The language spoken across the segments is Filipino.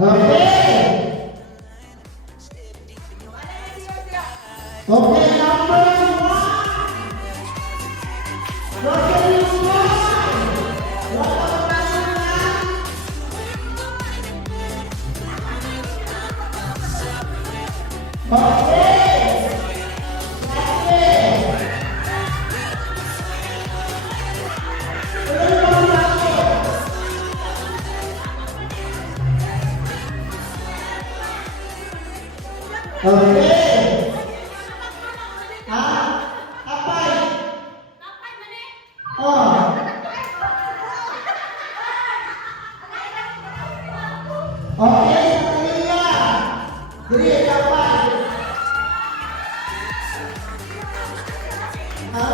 Okay. Okay, number 1. Roger yung 1. Wala pa pasok na. Okay. Okay. Ha? Kapay. Oh. Okay, Sakaria. Diri, kapay. Ha?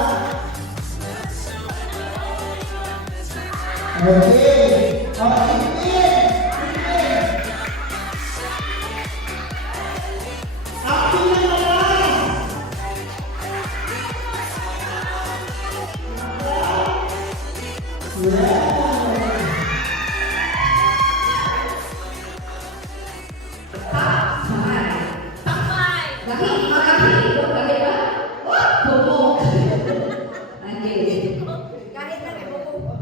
Okay. Okay, Ipin. Acting na naman. Kahit na may buko.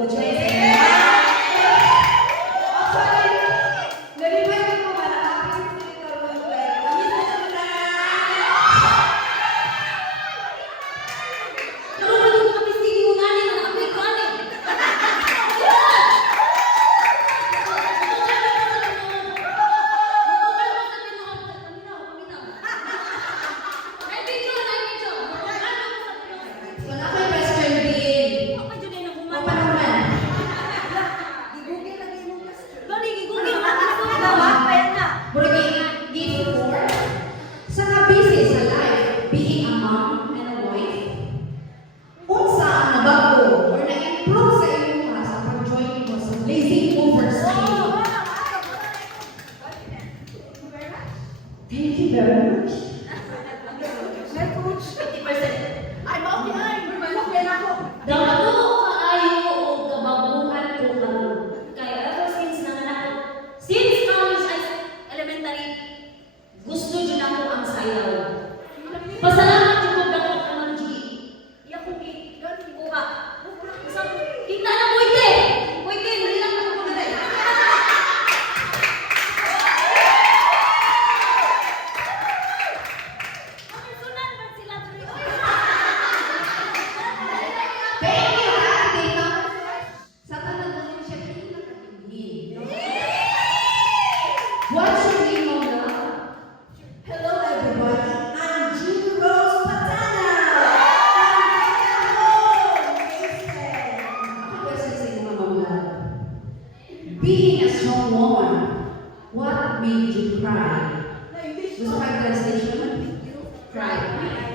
po, Jay. Actually, nalibay ko po para kapit sa ito mo. Kami sa na. Pero hindi ko kami sige mo nani na ako ikanin. Wala kay question din. Papanuman. Burgi for sa busy sa life, being a mom and a wife. Unsa ang nabago or na-improve sa imo sa pag-join mo sa Blazing Movers team? Thank you very much. Dato kaayo og kababuhan ko karon. Kaya ever since nanganak ko, since college as elementary, gusto jud ako ang sayaw. Pasalamat jud ko dako ka man G. Iya ko ki, kuha. Kita na mo ite. Ite, dili lang ako ko dai. Ang sunan ba sila diri? Thank you, Ate. Sa tanan mo siya pinakatingin. What's your name, Mona? Hello everybody, I'm Julie Rose Patana Ako question sa inyo, mga Mona. Being a strong woman, what made you cry? Gusto ka translation? Cry.